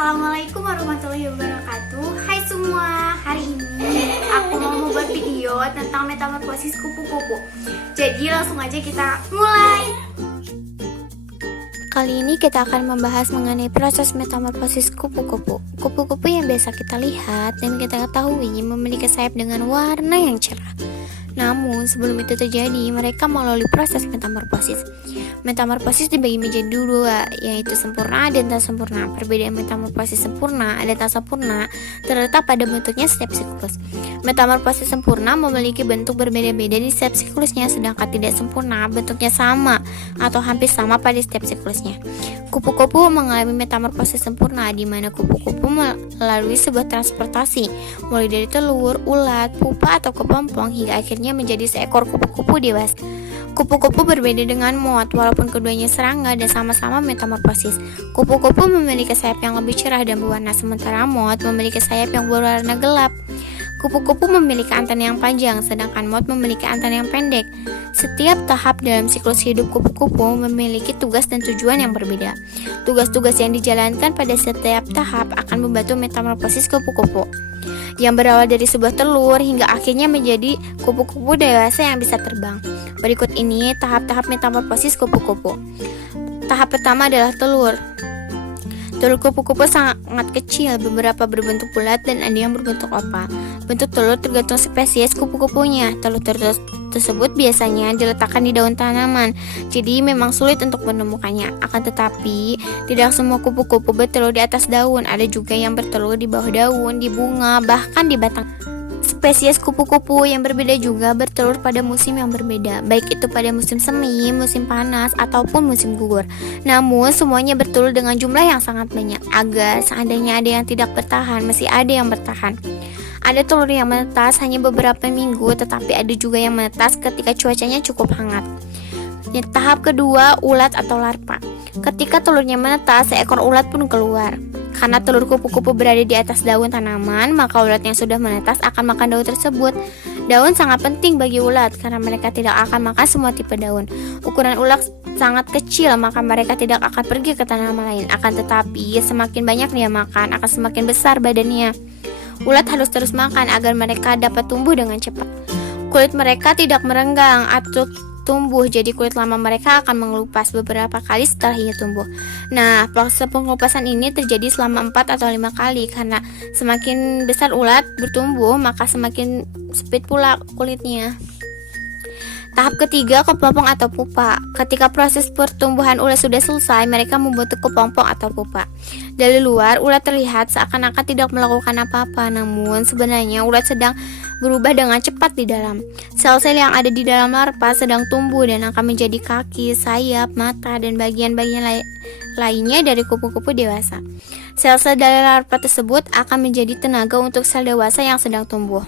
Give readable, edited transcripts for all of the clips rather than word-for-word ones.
Assalamualaikum warahmatullahi wabarakatuh. Hai semua, hari ini aku mau membuat video tentang metamorfosis kupu-kupu. Jadi langsung aja kita mulai. Kali ini kita akan membahas mengenai proses metamorfosis kupu-kupu. Kupu-kupu yang biasa kita lihat dan kita ketahui memiliki sayap dengan warna yang cerah. Namun sebelum itu terjadi, mereka melalui proses metamorfosis. Metamorfosis dibagi menjadi dua, yaitu sempurna dan tak sempurna. Perbedaan metamorfosis sempurna dan tak sempurna terletak pada bentuknya setiap siklus. Metamorfosis sempurna memiliki bentuk berbeda-beda di setiap siklusnya, sedangkan tidak sempurna bentuknya sama atau hampir sama pada setiap siklusnya. Kupu-kupu mengalami metamorfosis sempurna, di mana kupu-kupu melalui sebuah transportasi, mulai dari telur, ulat, pupa atau kepompong hingga akhirnya menjadi seekor kupu-kupu dewasa. Kupu-kupu berbeda dengan moth, walaupun keduanya serangga dan sama-sama metamorfosis. Kupu-kupu memiliki sayap yang lebih cerah dan berwarna, sementara moth memiliki sayap yang berwarna gelap. Kupu-kupu memiliki antena yang panjang, sedangkan moth memiliki antena yang pendek. Setiap tahap dalam siklus hidup kupu-kupu memiliki tugas dan tujuan yang berbeda. Tugas-tugas yang dijalankan pada setiap tahap akan membantu metamorfosis kupu-kupu, yang berawal dari sebuah telur hingga akhirnya menjadi kupu-kupu dewasa yang bisa terbang. Berikut ini tahap-tahap metamorfosis kupu-kupu. Tahap pertama adalah telur. Telur kupu-kupu sangat kecil, beberapa berbentuk bulat dan ada yang berbentuk oval. Bentuk telur tergantung spesies kupu-kupunya. Telur tersebut biasanya diletakkan di daun tanaman, jadi memang sulit untuk menemukannya. Akan tetapi, tidak semua kupu-kupu bertelur di atas daun. Ada juga yang bertelur di bawah daun, di bunga, bahkan di batang. Spesies kupu-kupu yang berbeda juga bertelur pada musim yang berbeda, baik itu pada musim semi, musim panas, ataupun musim gugur. Namun semuanya bertelur dengan jumlah yang sangat banyak, agar seandainya ada yang tidak bertahan, masih ada yang bertahan. Ada telur yang menetas hanya beberapa minggu, tetapi ada juga yang menetas ketika cuacanya cukup hangat. Tahap kedua, ulat atau larva. Ketika telurnya menetas, seekor ulat pun keluar. Karena telur kupu-kupu berada di atas daun tanaman, maka ulat yang sudah menetas akan makan daun tersebut. Daun sangat penting bagi ulat karena mereka tidak akan makan semua tipe daun. Ukuran ulat sangat kecil, maka mereka tidak akan pergi ke tanaman lain. Akan tetapi, semakin banyak dia makan, akan semakin besar badannya. Ulat harus terus makan agar mereka dapat tumbuh dengan cepat. Kulit mereka tidak merenggang atau tumbuh, jadi kulit lama mereka akan mengelupas beberapa kali setelah ia tumbuh. Nah, proses pengelupasan ini terjadi selama 4 atau 5 kali, karena semakin besar ulat bertumbuh, maka semakin sempit pula kulitnya. Tahap ketiga, kepompong atau pupa. Ketika proses pertumbuhan ulat sudah selesai, mereka membentuk kepompong atau pupa. Dari luar, ulat terlihat seakan-akan tidak melakukan apa-apa, namun sebenarnya ulat sedang berubah dengan cepat di dalam. Sel-sel yang ada di dalam larva sedang tumbuh dan akan menjadi kaki, sayap, mata, dan bagian-bagian lainnya dari kupu-kupu dewasa. Sel-sel dari larva tersebut akan menjadi tenaga untuk sel dewasa yang sedang tumbuh.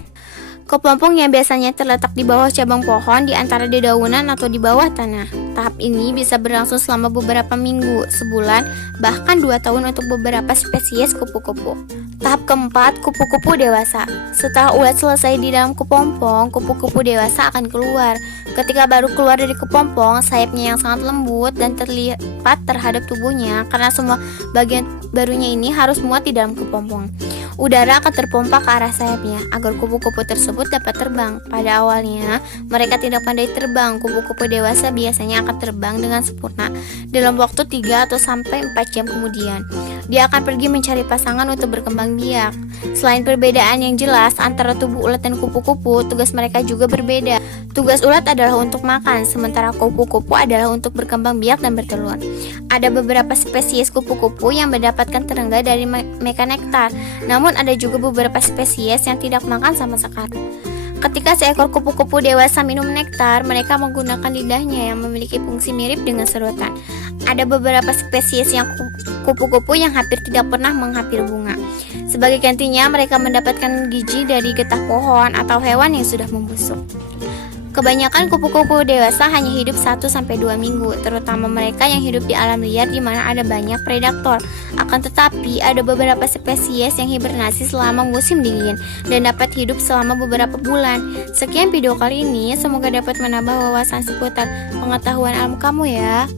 Kepompong yang biasanya terletak di bawah cabang pohon, di antara dedaunan atau di bawah tanah. Tahap ini bisa berlangsung selama beberapa minggu, sebulan, bahkan 2 tahun untuk beberapa spesies kupu-kupu. Tahap keempat, kupu-kupu dewasa. Setelah ulat selesai di dalam kepompong, kupu-kupu dewasa akan keluar. Ketika baru keluar dari kepompong, sayapnya yang sangat lembut dan terlipat terhadap tubuhnya, karena semua bagian barunya ini harus muat di dalam kepompong. Udara akan terpompa ke arah sayapnya agar kupu-kupu tersebut dapat terbang. Pada awalnya, mereka tidak pandai terbang. Kupu-kupu dewasa biasanya akan terbang dengan sempurna dalam waktu 3 atau sampai 4 jam kemudian. Dia akan pergi mencari pasangan untuk berkembang biak. Selain perbedaan yang jelas antara tubuh ulat dan kupu-kupu, tugas mereka juga berbeda. Tugas ulat adalah untuk makan, sementara kupu-kupu adalah untuk berkembang biak dan bertelur. Ada beberapa spesies kupu-kupu yang mendapatkan tenaga dari meka nektar, namun ada juga beberapa spesies yang tidak makan sama sekali. Ketika seekor kupu-kupu dewasa minum nektar, mereka menggunakan lidahnya yang memiliki fungsi mirip dengan sedotan. Ada beberapa spesies yang kupu-kupu yang hampir tidak pernah menghampiri bunga. Sebagai gantinya, mereka mendapatkan gizi dari getah pohon atau hewan yang sudah membusuk. Kebanyakan kupu-kupu dewasa hanya hidup 1-2 minggu, terutama mereka yang hidup di alam liar di mana ada banyak predator. Akan tetapi, ada beberapa spesies yang hibernasi selama musim dingin dan dapat hidup selama beberapa bulan. Sekian video kali ini, semoga dapat menambah wawasan seputar pengetahuan alam kamu ya.